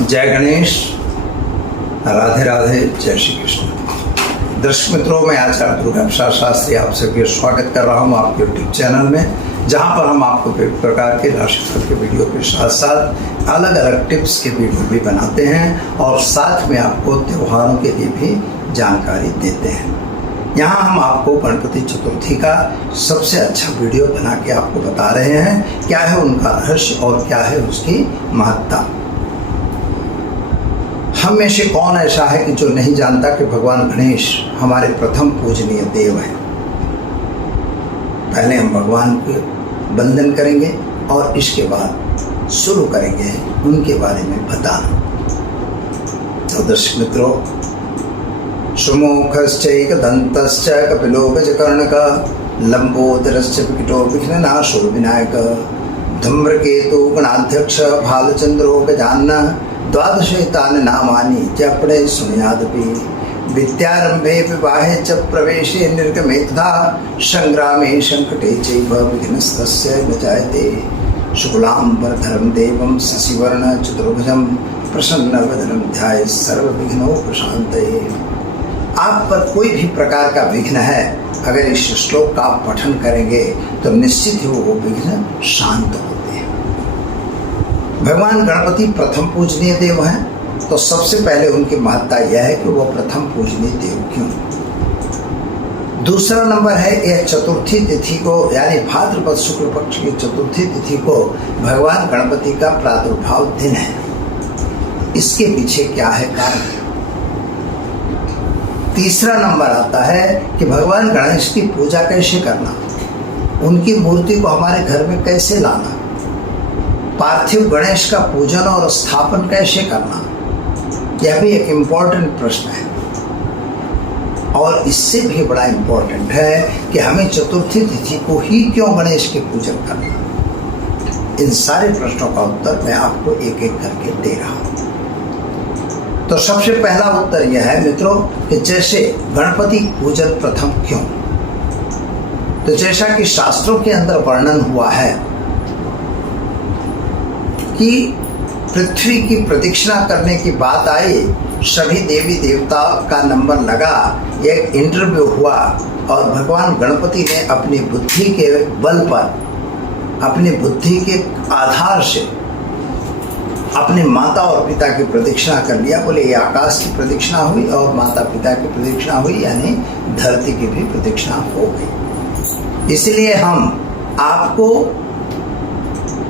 जय गणेश, राधे राधे, जय श्री कृष्ण। दर्शक मित्रों, मैं आचार्य दुर्गा प्रसाद शास्त्री आप सभी स्वागत कर रहा हूं आपके यूट्यूब चैनल में, जहां पर हम आपको विभिन्न प्रकार के राशिफल के वीडियो के साथ साथ अलग अलग टिप्स के वीडियो भी बनाते हैं और साथ में आपको त्योहारों के लिए भी जानकारी देते हैं। यहाँ हम आपको गणपति चतुर्थी का सबसे अच्छा वीडियो बना के आपको बता रहे हैं क्या है उनका रहस्य और क्या है उसकी महत्ता। हम में से कौन ऐसा है कि जो नहीं जानता कि भगवान गणेश हमारे प्रथम पूजनीय देव हैं। पहले हम भगवान के वंदन करेंगे और इसके बाद शुरू करेंगे उनके बारे में बताना। तो दर्शक मित्रों, सुमुखश्चैकदन्तश्च कपिलो गजकर्णकः लंबोदरश्च विकटो विघ्ननाशो विनायकः धूम्रकेतु गणाध्यक्ष भालचंद्रो गजाननः द्वादशैतानि नामानि जपणे सुनयादपि विद्यारंभे विवाहे च प्रवेशे निर्गमे तथा संग्रामे संकटे चैव विघ्नस्तस्य न जायते शुक्लांबरधरं देवं शशिवर्ण चतुर्भुजं प्रसन्नवदनं ध्यायेत् सर्वविघ्नोपशान्तये। आप पर कोई भी प्रकार का विघ्न है, अगर इस श्लोक का आप पठन करेंगे तो निश्चित ही वो विघ्न शांत होते हैं। भगवान गणपति प्रथम पूजनीय देव हैं, तो सबसे पहले उनकी महत्ता यह है कि वो प्रथम पूजनीय देव क्यों। दूसरा नंबर है यह चतुर्थी तिथि को, यानी भाद्रपद शुक्ल पक्ष की चतुर्थी तिथि को भगवान गणपति का प्रादुर्भाव दिन है। इसके पीछे क्या है कारण। तीसरा नंबर आता है कि भगवान गणेश की पूजा कैसे करना, उनकी मूर्ति को हमारे घर में कैसे लाना, पार्थिव गणेश का पूजन और स्थापन कैसे करना, यह भी एक इम्पोर्टेंट प्रश्न है। और इससे भी बड़ा इम्पोर्टेंट है कि हमें चतुर्थी तिथि को ही क्यों गणेश के पूजन करना। इन सारे प्रश्नों का उत्तर मैं आपको एक एक करके दे रहा हूं। तो सबसे पहला उत्तर यह है मित्रों कि जैसे गणपति पूजन प्रथम क्यों, तो जैसा कि शास्त्रों के अंदर वर्णन हुआ है कि पृथ्वी की प्रदक्षिणा करने की बात आई, सभी देवी देवता का नंबर लगा, एक इंटरव्यू हुआ और भगवान गणपति ने अपनी बुद्धि के बल पर, अपनी बुद्धि के आधार से अपने माता और पिता की प्रदक्षिणा कर लिया। बोले ये आकाश की प्रदक्षिणा हुई और माता पिता की प्रदक्षिणा हुई, यानी धरती की भी प्रदक्षिणा हो गई। इसलिए हम आपको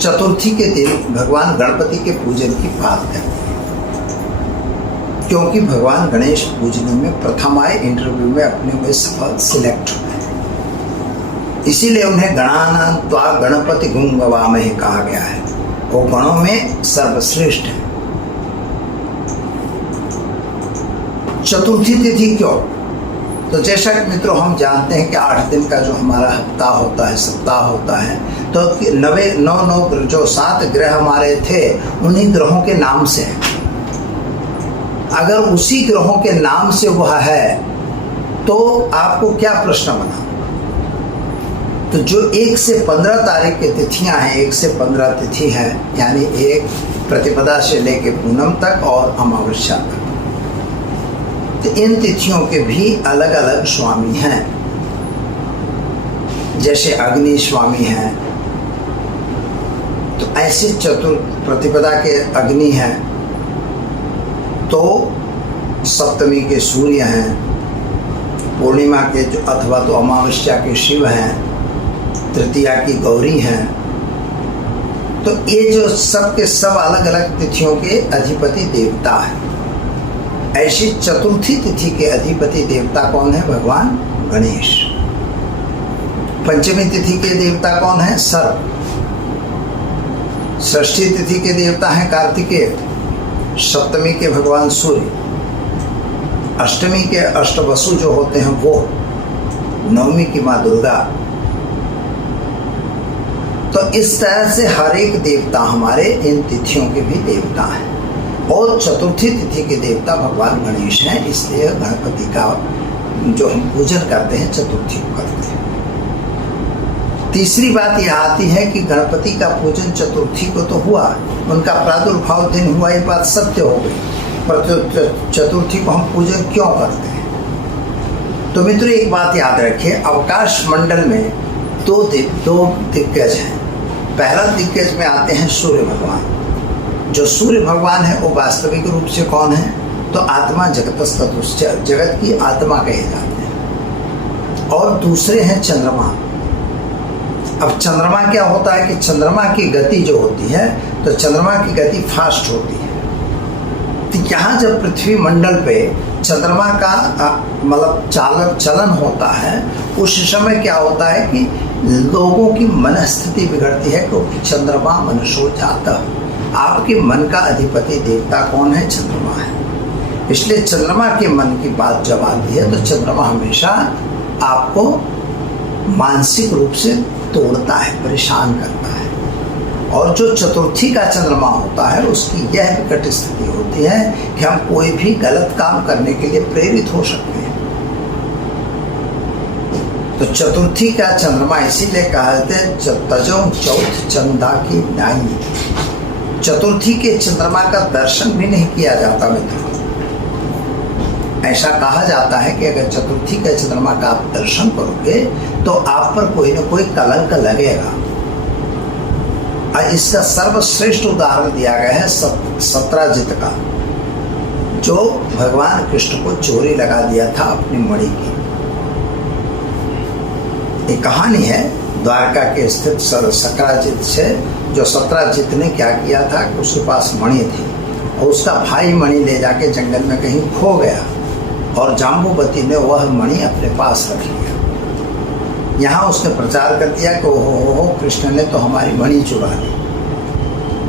चतुर्थी के दिन भगवान गणपति के पूजन की बात करते हैं, क्योंकि भगवान गणेश पूजने में प्रथम आए, इंटरव्यू में अपने में सफल सिलेक्ट हुए। इसीलिए उन्हें गणानां त्वा गणपति गुंगवामहे कहा गया है। वो गणों में सर्वश्रेष्ठ है। चतुर्थी तिथि क्यों, तो जैसा कि मित्रों हम जानते हैं कि 8 दिन का जो हमारा हफ्ता होता है, सप्ताह होता है, तो 9 जो 7 ग्रह हमारे थे उन्हीं ग्रहों के नाम से है। अगर उसी ग्रहों के नाम से वह है तो आपको क्या प्रश्न बना। तो जो 1 से 15 तारीख की तिथियां हैं, 1 से 15 तिथि है, यानी एक प्रतिपदा से लेके पूनम तक और अमावस्या तक, तो इन तिथियों के भी अलग अलग स्वामी हैं। जैसे अग्नि स्वामी हैं, तो ऐसे प्रतिपदा के अग्नि हैं, तो सप्तमी के सूर्य हैं, पूर्णिमा के जो अथवा तो अमावस्या के शिव हैं, तृतीया की गौरी हैं। तो ये जो सब के सब अलग अलग तिथियों के अधिपति देवता हैं। ऐसी चतुर्थी तिथि के अधिपति देवता कौन है, भगवान गणेश। पंचमी तिथि के देवता कौन है, सर्प। षष्ठी तिथि के देवता हैं कार्तिकेय। सप्तमी के भगवान सूर्य। अष्टमी के अष्टवसु जो होते हैं वो। नवमी की माँ दुर्गा। तो इस तरह से हर एक देवता हमारे इन तिथियों के भी देवता हैं और चतुर्थी तिथि के देवता भगवान गणेश हैं। इसलिए गणपति का जो हम पूजन करते हैं चतुर्थी को करते हैं। तीसरी बात यह आती है कि गणपति का पूजन चतुर्थी को तो हुआ, उनका प्रादुर्भाव दिन हुआ, ये बात सत्य हो गई, पर चतुर्थी को हम पूजन क्यों करते हैं? तो मित्रों एक बात याद रखिए, अवकाश मंडल में दो दिग्गज हैं। पहला दिग्गज में आते हैं सूर्य भगवान। जो सूर्य भगवान है वो वास्तविक रूप से कौन है? तो आत्मा जगतस्तुश्च, जगत की आत्मा कहे जाते हैं। और दूसरे हैं चंद्रमा। अब चंद्रमा क्या होता है कि चंद्रमा की गति जो होती है, तो चंद्रमा की गति फास्ट होती है। तो यहाँ जब पृथ्वी मंडल पे चंद्रमा का मतलब चलन होता है, उस समय क्या होता है कि लोगों की मनस्थिति बिगड़ती है, क्योंकि चंद्रमा मनसो जाता। आपके मन का अधिपति देवता कौन है? चंद्रमा है। इसलिए चंद्रमा के मन की बात जब आती है तो चंद्रमा हमेशा आपको मानसिक रूप से तोड़ता है, परेशान करता है। और जो चतुर्थी का चंद्रमा होता है उसकी यह विकट स्थिति होती है कि हम कोई भी गलत काम करने के लिए प्रेरित हो सकते हैं। तो चतुर्थी का चंद्रमा इसीलिए कहा जाता है तजो चौथ चंदा की नाई। चतुर्थी के चंद्रमा का दर्शन भी नहीं किया जाता मित्रों। ऐसा कहा जाता है कि अगर चतुर्थी के चंद्रमा का आप दर्शन करोगे तो आप पर कोई न कोई कलंक लगेगा। और इसका सर्वश्रेष्ठ उदाहरण दिया गया है सत्राजित का, जो भगवान कृष्ण को चोरी लगा दिया था अपनी मणि की। एक कहानी है द्वारका के स्थित सत्राजित से, जो सत्राजित ने क्या किया था कि उसके पास मणि थी और उसका भाई मणि ले जाके जंगल में कहीं खो गया और जाम्बुवती ने वह मणि अपने पास रख लिया। यहाँ उसने प्रचार कर दिया कि हो कृष्ण ने तो हमारी मणि चुरा ली,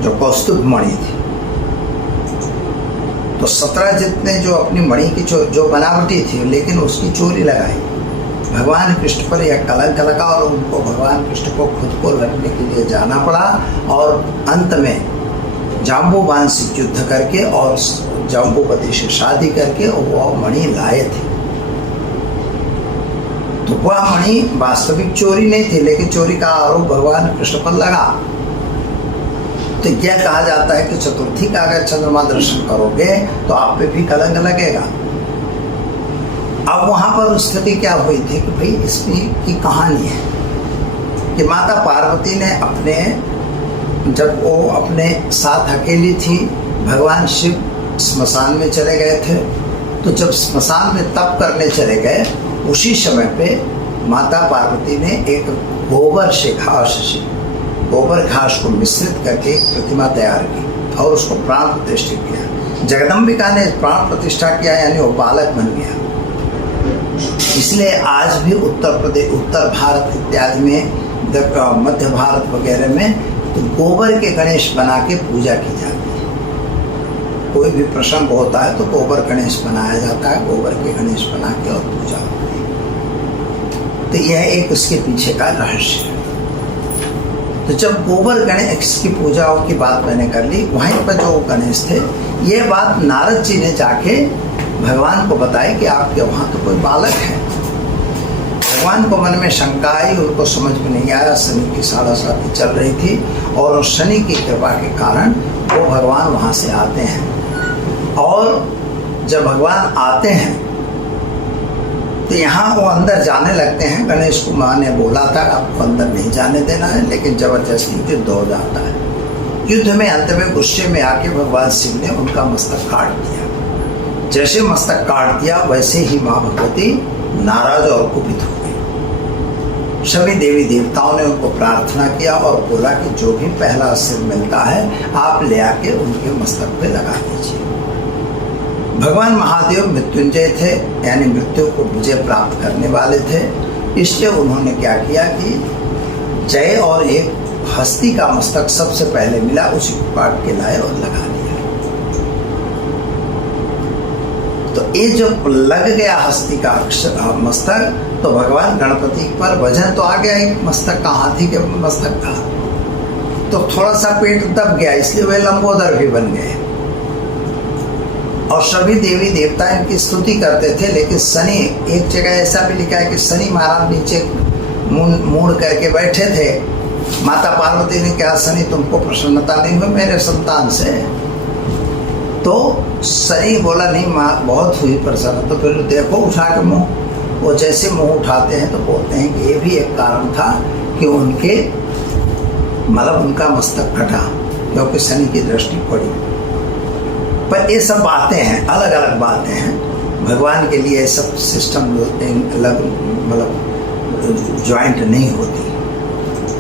जो कौस्तुभ मणि थी। तो सत्राजित ने जो अपनी मणि की जो बनावटी थी लेकिन उसकी चोरी लगाई, भगवान कृष्ण पर यह कलंक लगा और उनको भगवान कृष्ण को खुद को लड़ने के लिए जाना पड़ा। और अंत में जाम्बुवान से युद्ध करके और जाम्बुवती से शादी करके वह मणि लाए थे। तो वह मणि वास्तविक चोरी नहीं थी, लेकिन चोरी का आरोप भगवान कृष्ण पर लगा। तो यह कहा जाता है कि चतुर्थी का अगर चंद्रमा दर्शन करोगे तो आप पे भी कलंक लगेगा। अब वहां पर स्थिति क्या हुई थी कि भाई इसमें की कहानी है कि माता पार्वती ने जब वो अपने साथ अकेली थी, भगवान शिव स्मशान में चले गए थे। तो जब स्मशान में तप करने चले गए, उसी समय पे माता पार्वती ने एक गोबर घास को मिश्रित करके एक प्रतिमा तैयार की और उसको प्राण प्रतिष्ठित किया। जगदम्बिका ने प्राण प्रतिष्ठा किया, यानी वो बालक बन गया। इसलिए आज भी उत्तर भारत इत्यादि में, मध्य भारत वगैरह में तो गोबर के गणेश बना के पूजा की जाती है। कोई भी प्रसंग होता है तो गोबर गणेश बनाया जाता है, गोबर के गणेश बना के और पूजा होती है। तो यह एक उसके पीछे का रहस्य है। तो जब गोबर गणेश की पूजा की बात मैंने कर ली, वहीं पर जो गणेश थे, ये बात नारद जी ने जाके भगवान को बताई कि आपके वहाँ तो कोई बालक है। भगवान को मन में शंका आई, उनको समझ में नहीं आया। शनि की साढ़े चल रही थी और शनि की कृपा के कारण वो भगवान वहाँ से आते हैं। और जब भगवान आते हैं तो यहाँ वो अंदर जाने लगते हैं। गणेश को माँ ने बोला था आपको अंदर नहीं जाने देना है, लेकिन जबरदस्ती युद्ध हो जाता है। युद्ध में अंत में गुस्से में आके भगवान शिव ने उनका मस्तक काट दिया। जैसे मस्तक काट दिया वैसे ही माँ भगवती नाराज और कुपित हो गई। सभी देवी देवताओं ने उनको प्रार्थना किया और बोला कि जो भी पहला सिर मिलता है आप ले आके उनके मस्तक पे लगा दीजिए। भगवान महादेव मृत्युंजय थे, यानी मृत्यु को विजय प्राप्त करने वाले थे। इसलिए उन्होंने क्या किया कि जय और एक हस्ती का मस्तक सबसे पहले मिला, उसी को काट के लाए और लगा दिया। तो ये जब लग गया हस्ती का मस्तक, तो भगवान गणपति पर वजन तो आ गया एक मस्तक का, हाथी के मस्तक का, तो थोड़ा सा पेट दब गया, इसलिए वे लंबोदर भी बन गए। और सभी देवी देवता इनकी स्तुति करते थे। लेकिन शनि, एक जगह ऐसा भी लिखा है कि शनि महाराज नीचे मूड करके बैठे थे। माता पार्वती ने कहा शनि तुमको प्रसन्नता नहीं हुई मेरे संतान से? तो शनि बोला नहीं माँ बहुत हुई प्रसन्न। तो फिर देखो उठा के मुँह, वो जैसे मुँह उठाते हैं तो बोलते हैं कि ये भी एक कारण था कि उनके मतलब उनका मस्तक फटा क्योंकि शनि की दृष्टि पड़ी। पर ये सब बातें हैं, अलग अलग बातें हैं। भगवान के लिए सब सिस्टम अलग मतलब ज्वाइंट नहीं होती।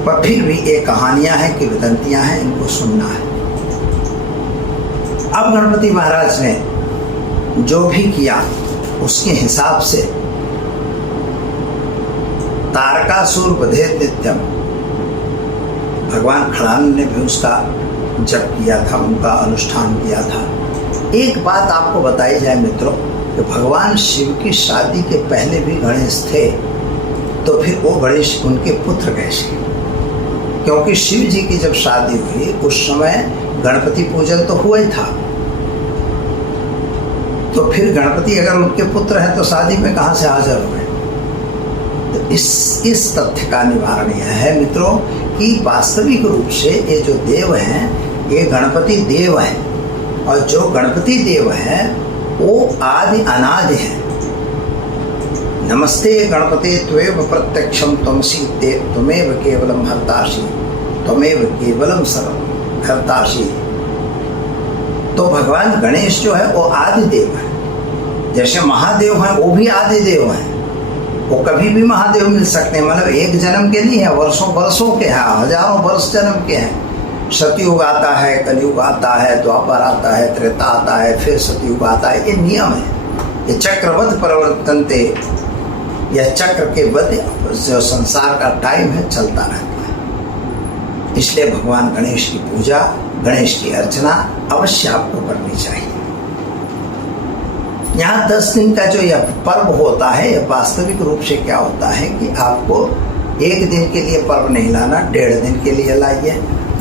पर फिर भी ये कहानियाँ हैं, किंवदंतियाँ हैं, इनको सुनना है। अब गणपति महाराज ने जो भी किया उसके हिसाब से तारकासुर वधेत नित्यम, भगवान खड़ानंद ने भी उसका जप किया था, उनका अनुष्ठान किया था। एक बात आपको बताई जाए मित्रों कि भगवान शिव की शादी के पहले भी गणेश थे, तो फिर वो गणेश उनके पुत्र कैसे? क्योंकि शिव जी की जब शादी हुई उस समय गणपति पूजन तो हुआ ही था। तो फिर गणपति अगर उनके पुत्र हैं तो शादी में कहाँ से हाजिर हुए? तो इस तथ्य का निवारण यह है मित्रों कि वास्तविक रूप से ये जो देव हैं ये गणपति देव हैं, और जो गणपति देव हैं वो आदि अनादि हैं। नमस्ते गणपते त्वेव प्रत्यक्षम त्वमसि त्वमेव केवलम हर्तासि त्वमेव केवलम सर्वं हर्तासि। तो भगवान गणेश जो है वो आदि देव है। जैसे महादेव हैं वो भी आदि देव हैं। वो कभी भी महादेव मिल सकते हैं, मतलब एक जन्म के नहीं है, वर्षों वर्षों के हैं, हजारों वर्ष जन्म के हैं। सतयुग आता है, कलयुग आता है, द्वापर आता है, त्रेता आता है, फिर सतयुग आता है। ये नियम है, ये चक्रवत परिवर्तनते, यह चक्र के बद जो संसार का टाइम है चलता रहता है। इसलिए भगवान गणेश की पूजा, गणेश की अर्चना अवश्य आपको करनी चाहिए। यहाँ 10 दिन का जो यह पर्व होता है, यह वास्तविक रूप से क्या होता है कि आपको एक दिन के लिए पर्व नहीं लाना, 1.5 दिन के लिए लाइए।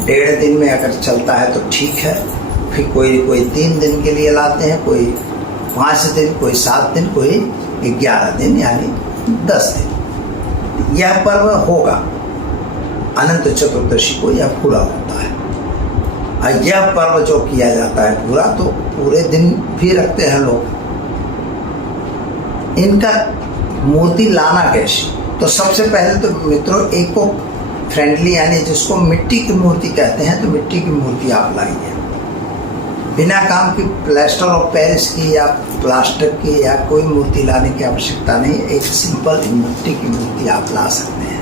1.5 दिन में अगर चलता है तो ठीक है, फिर कोई 3 दिन के लिए लाते हैं, कोई 5 दिन, कोई 7 दिन, कोई 11 दिन, यानी 10 दिन यह पर्व होगा। अनंत चतुर्दशी को यह पूरा होता है। और यह पर्व जो किया जाता है पूरा, तो पूरे दिन भी रखते हैं लोग। इनका मूर्ति लाना कैसे? तो सबसे पहले तो मित्रों इको फ्रेंडली यानी जिसको मिट्टी की मूर्ति कहते हैं, तो मिट्टी की मूर्ति आप लाइए। बिना काम की प्लास्टर ऑफ पेरिस की या प्लास्टिक की या कोई मूर्ति लाने की आवश्यकता नहीं। एक सिंपल मिट्टी की मूर्ति आप ला सकते हैं।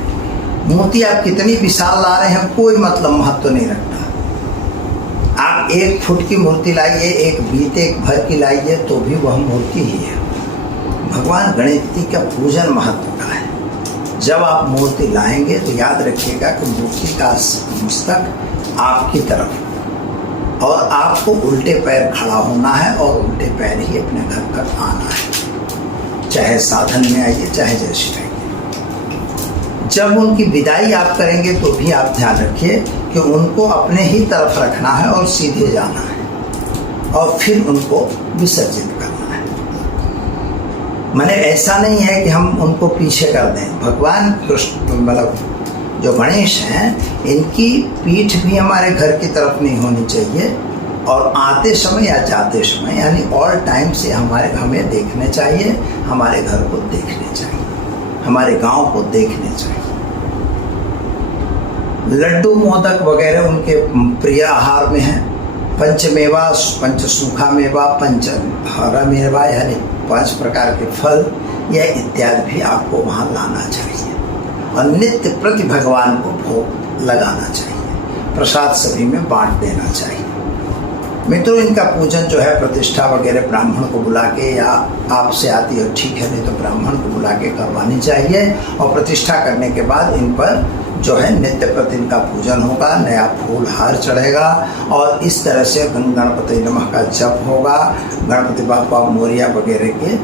मूर्ति आप कितनी विशाल ला रहे हैं कोई मतलब महत्व नहीं रखता। आप 1 फुट की मूर्ति लाइए, 1 बीते भर की लाइए, तो भी वह मूर्ति ही है। भगवान गणेश जी का पूजन महत्व का है। जब आप मूर्ति लाएंगे तो याद रखिएगा कि मूर्ति का मस्तक आपकी तरफ, और आपको उल्टे पैर खड़ा होना है और उल्टे पैर ही अपने घर तक आना है। चाहे साधन में आइए, चाहे जैसे आइए। जब उनकी विदाई आप करेंगे तो भी आप ध्यान रखिए कि उनको अपने ही तरफ रखना है और सीधे जाना है, और फिर उनको विसर्जित करना है। माने ऐसा नहीं है कि हम उनको पीछे कर दें। भगवान कृष्ण मतलब जो गणेश हैं, इनकी पीठ भी हमारे घर की तरफ नहीं होनी चाहिए, और आते समय या जाते समय यानी ऑल टाइम से हमें देखने चाहिए, हमारे घर को देखने चाहिए, हमारे गांव को देखने चाहिए। लड्डू मोदक वगैरह उनके प्रिय आहार में है। पंचमेवा, पंच सूखा मेवा, पंच हरा मेवा यानी 5 प्रकार के फल, यह इत्यादि भी आपको वहाँ लाना चाहिए, और नित्य प्रति भगवान को भोग लगाना चाहिए। प्रसाद सभी में बांट देना चाहिए। मित्रों, इनका पूजन जो है प्रतिष्ठा वगैरह ब्राह्मण को बुला के, या आपसे आती है ठीक है, नहीं तो ब्राह्मण को बुला के करवानी चाहिए। और प्रतिष्ठा करने के बाद इन पर जो है नित्य प्रति इनका पूजन होगा, नया फूल हार चढ़ेगा, और इस तरह से गणपति नमः का जप होगा। गणपति बाप्पा मोरिया वगैरह के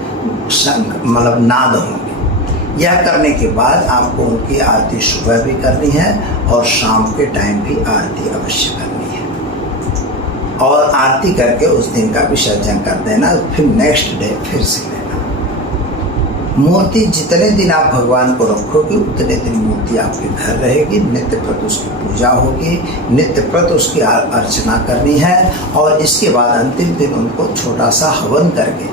मतलब नाद होंगे। यह करने के बाद आपको उनकी आरती सुबह भी करनी है और शाम के टाइम भी आरती अवश्य करनी है, और आरती करके उस दिन का विसर्जन कर देना। फिर नेक्स्ट डे फिर से लेना। मूर्ति जितने दिन आप भगवान को रखोगे उतने दिन मूर्ति आपके घर रहेगी, नित्य प्रति उसकी पूजा होगी, नित्य प्रति उसकी अर्चना करनी है। और इसके बाद अंतिम दिन उनको छोटा सा हवन करके,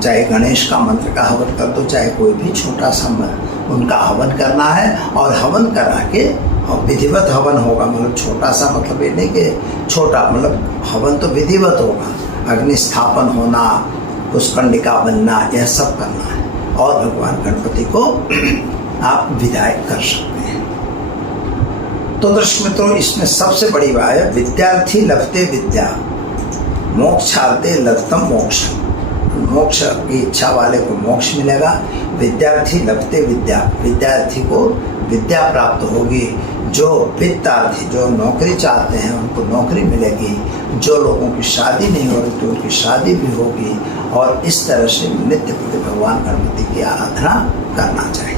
चाहे गणेश का मंत्र का हवन कर दो, चाहे कोई भी छोटा सा उनका हवन करना है। और हवन करा के और विधिवत हवन होगा, मतलब छोटा सा मतलब ये नहीं कि छोटा, मतलब हवन तो विधिवत होगा, अग्नि स्थापन होना, पुष्कंडिका बनना, यह सब करना है। और भगवान गणपति को आप विदाई कर सकते हैं। तो दर्शक मित्रों, इसमें सबसे बड़ी बात है, विद्यार्थी लभते विद्या, मोक्षार्थे लभतम मोक्ष। मोक्ष की इच्छा वाले को मोक्ष मिलेगा। विद्यार्थी लभते विद्या, विद्यार्थी को विद्या प्राप्त होगी। जो वित्तार्थी, जो नौकरी चाहते हैं उनको नौकरी मिलेगी। जो लोगों की शादी नहीं हो रही तो उनकी शादी भी होगी। और इस तरह से नित्य प्रति भगवान गणपति की आराधना करना चाहिए।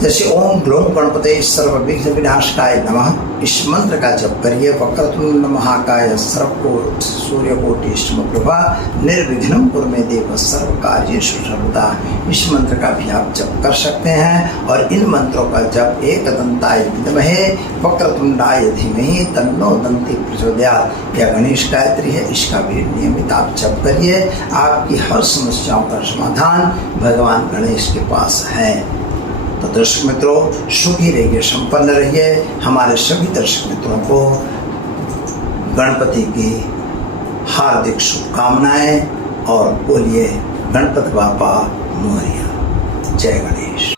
जैसे ओम ग्लों गणपते सर्व विघ्न विनाशकाय नमः, इस मंत्र का जप करिए। वक्रतुंड महाकाय सर्वकोटि सूर्यकोटि समप्रभा निर्विघ्नं कुरु मे देव सर्व कार्येषु सर्वदा, इस मंत्र का भी आप जप कर सकते हैं। और इन मंत्रों का जप एकदंताय विद्महे वक्रतुंडाय धीमहि तन्नो दन्ति प्रचोदयात्, यह गणेश गायत्री है, इसका भी नियमित आप जप करिए। आपकी हर समस्याओं का समाधान भगवान गणेश के पास है। तो दर्शक मित्रों, सुखी रहिए, संपन्न रहिए। हमारे सभी दर्शक मित्रों को गणपति की हार्दिक शुभकामनाएं और बोलिए गणपति बाप्पा मोरया। जय गणेश।